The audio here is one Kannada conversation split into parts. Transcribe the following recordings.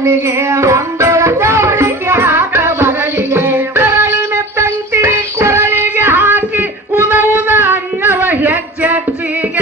ಬಗಲಿಗೆ ಒಂದರ ಚೌರಿಗೆ ಆಟ ಬಗಲಿಗೆ ಕೊರಳಿ ಮೆತ್ತಂತಿ ಕೊರಳಿಗೆ ಹಾಕಿ ಉದ ಉದ ಅನ್ನವ ಹೆಚ್ಚೆಚ್ಚಿಗೆ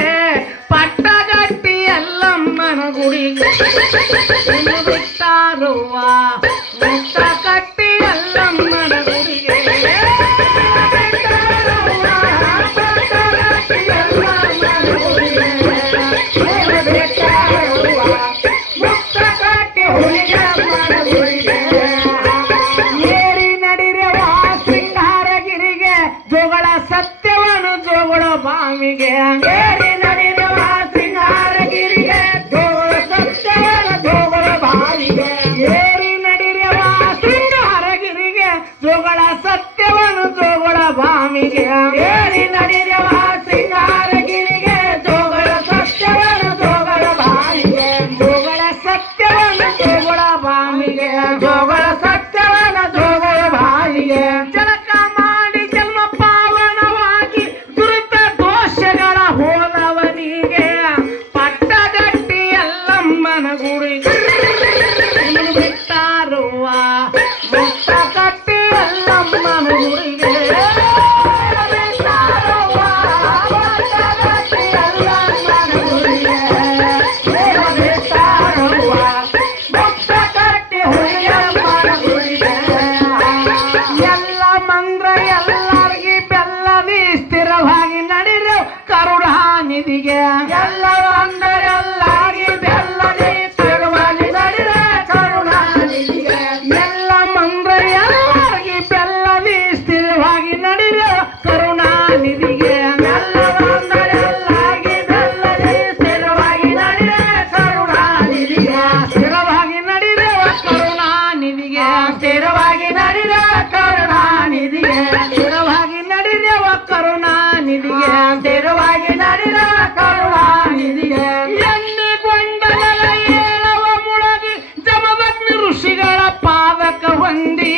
ನಿಧಿಗೆ ತೆರವಾಗಿ ನಡೆದ ಕರುಣಾ ನಿಧಿಗೆ ಎಲ್ಲಿ ಕೊಂಡಲ ಏನವ ಮುಳಗಿ ಜಮದಗ್ನಿ ಋಷಿಗಳ ಪಾದಕ ಹೊಂದಿ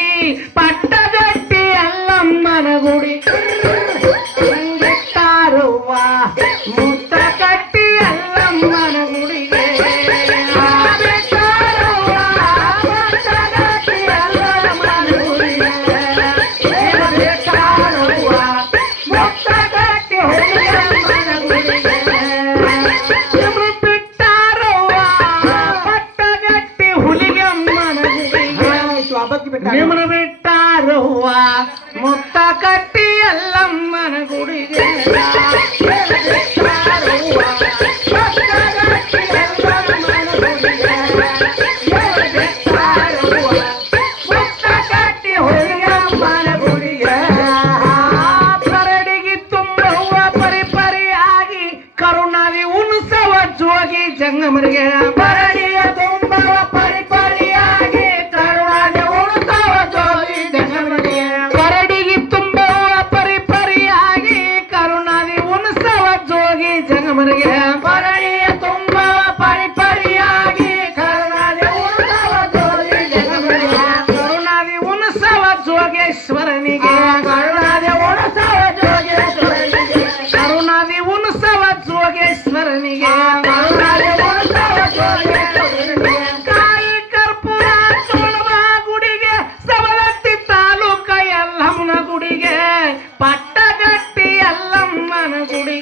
ಪಟ್ಟದಟ್ಟಿ ಅಲ್ಲಮ್ಮನ ಗುಡಿ. ಮುತ್ತ ಕಟ್ಟಿ ಅಲ್ಲಮ್ಮನ ಗುಡಿಗೆ. ನಿಮ್ಮನ ಬಿಟ್ಟಾರವ್ವ ಮುತ್ತ ಕಟ್ಟಿ ಅಲ್ಲಮ್ಮನ ಗುಡಿಗೆ. ಕರುಣಾವಿ ಉಣುಸವ ಜೋಗಿ ಜಂಗಮರಿಗೆ ಬರಲಿಯ ತುಂಬವ மனமுடி